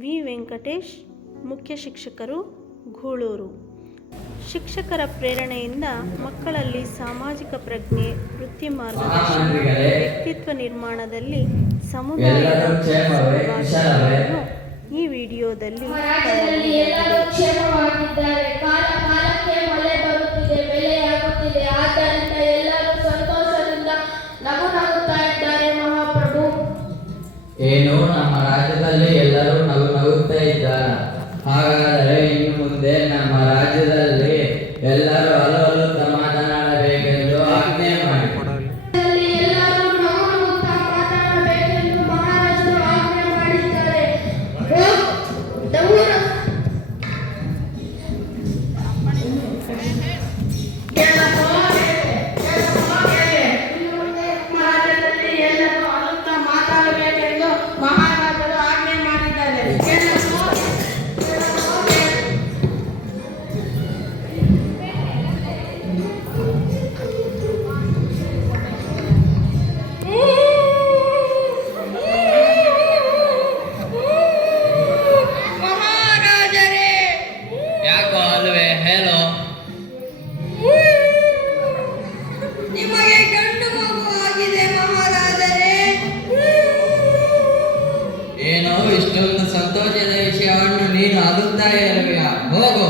V Venkatesh, ಮುಖ್ಯ ಶಿಕ್ಷಕರು, ಗೂಳೂರು. ಶಿಕ್ಷಕರ ಪ್ರೇರಣೆಯಿಂದ ಮಕ್ಕಳಲ್ಲಿ ಸಾಮಾಜಿಕ ಪ್ರಜ್ಞೆ, ವೃತ್ತಿ ಮಾರ್ಗದರ್ಶನ, ವ್ಯಕ್ತಿತ್ವ ನಿರ್ಮಾಣದಲ್ಲಿ ಸಮುದಾಯದ ಭಾಗವಹಿಸುವುದನ್ನು ಈ ವಿಡಿಯೋದಲ್ಲಿ ಏನು ನಮ್ಮ ರಾಜ್ಯದಲ್ಲಿ ಎಲ್ಲರೂ ನಗುತ್ತಾ ಇದ್ದಾರೆ. ಹಾಗಾದರೆ ಇನ್ನು ಮುಂದೆ ನಮ್ಮ ರಾಜ್ಯದಲ್ಲಿ ಎಲ್ಲರೂ ಅಲುತ್ತ ಮಾತನಾಡಬೇಕೆಂದು ಆಜ್ಞೆ ಮಾಡಿ. ನಿಮಗೆ ಗಂಡು ಮಗುವಾಗಿದೆ ಮಹಾರಾಜರೇ. ಏನೋ ಇಷ್ಟೊಂದು ಸಂತೋಷದ ವಿಷಯವನ್ನು ನೀನು ಅಳುತ್ತಾ ಇರುವೆಯಾ? ಹೋಗು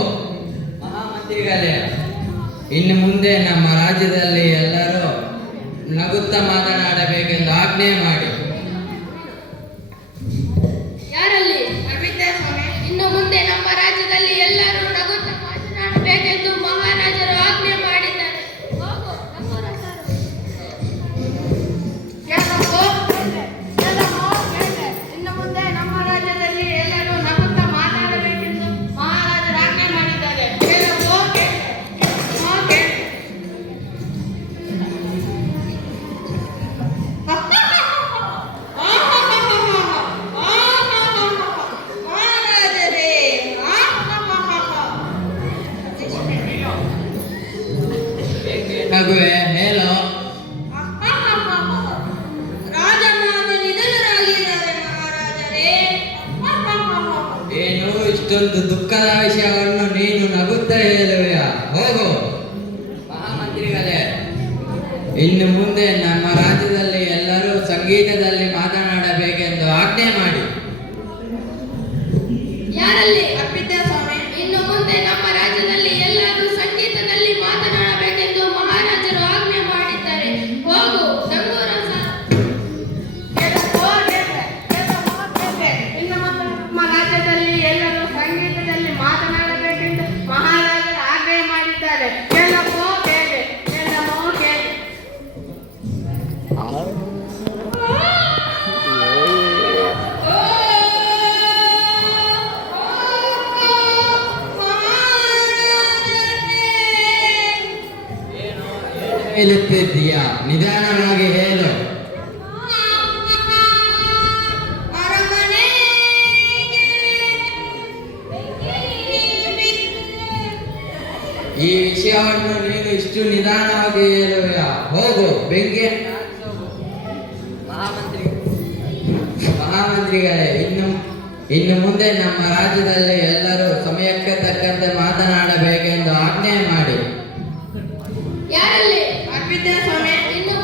ಮಹಾಮಂತ್ರಿಗಳೇ, ಇನ್ನು ಮುಂದೆ ನಮ್ಮ ರಾಜ್ಯದಲ್ಲಿ ಎಲ್ಲರೂ ನಗುತ್ತಾ ಮಾತನಾಡಬೇಕೆಂದು ಆಜ್ಞೆ ಮಾಡಿ. ಯಾರಲ್ಲಿ? ಸ್ವಾಮಿ, ಇನ್ನು ಮುಂದೆ ನಮ್ಮ ರಾಜ್ಯದಲ್ಲಿ ಎಲ್ಲರೂ ನಗುತ್ತಾ ಮಾತನಾಡಬೇಕೆಂದು ಮಹಾರಾಜರು ಆಜ್ಞೆ ಮಾಡಿದ್ದಾರೆ. ಇನ್ನು ಮುಂದೆ ನಮ್ಮ ರಾಜ್ಯದಲ್ಲಿ ಎಲ್ಲರೂ ನಗುತ್ತಾ ಮಾತನಾಡಬೇಕೆಂದು ಮಹಾರಾಜರು ಆಜ್ಞೆ ಮಾಡಿದ್ದಾರೆ. ನಗುವೆ ಹೇಳೋ. ಏನು ಇಷ್ಟೊಂದು ದುಃಖದ ವಿಷಯವನ್ನು ನೀನು ನಗುತ್ತಾ ಹೇಳುವೆಯಾ? ಹೋಗು ಮಹಾಮಂತ್ರಿಗಳೇ, ಇನ್ನು ಮುಂದೆ ನಮ್ಮ ರಾಜ್ಯದಲ್ಲಿ ಎಲ್ಲರೂ ಸಂಗೀತದಲ್ಲಿ ಮಾತನಾಡಬೇಕೆಂದು ಆಜ್ಞೆ ಮಾಡಿ. ಯಾರಲ್ಲಿ? ಸ್ವಾಮಿ, ಇನ್ನು ಮುಂದೆ ನಮ್ಮ ರಾಜ್ಯದಲ್ಲಿ ಎಲ್ಲರೂ ಸಂಗೀತದಲ್ಲಿ ಮಾತನಾಡಬೇಕೆಂದು ಮಹಾರಾಜರು ಆಜ್ಞೆ ಮಾಡಿದ್ದಾರೆ. ಹೋಗು ಡಂಗೂರ. ಇನ್ನು ಮುಂದೆ ನಮ್ಮ ರಾಜ್ಯದಲ್ಲಿ ಎಲ್ಲರೂ ಸಂಗೀತದಲ್ಲಿ ಮಾತನಾಡಬೇಕೆಂದು ಮಹಾರಾಜರು ಆಜ್ಞೆ ಮಾಡಿದ್ದಾರೆ. ಹೇಳುತ್ತಿದ್ದೀಯಾ? ನಿಧಾನವಾಗಿ ಹೇಳು. ಈ ವಿಷಯವನ್ನು ನೀನು ಇಷ್ಟು ನಿಧಾನವಾಗಿ ಹೇಳುವೆಯಾ? ಹೋಗು ಬೆಂಕಿ. ಮಹಾಮಂತ್ರಿಗಳೇ, ಇನ್ನು ಮುಂದೆ ನಮ್ಮ ರಾಜ್ಯದಲ್ಲಿ ಎಲ್ಲರೂ ಸಮಯಕ್ಕೆ ತಕ್ಕಂತೆ ಮಾತನಾಡಬೇಕೆಂದು ಆಜ್ಞೆ ಮಾಡಿ. ಯಾರಲ್ಲಿ? ಸ್ವಾಮಿ, ಇನ್ನು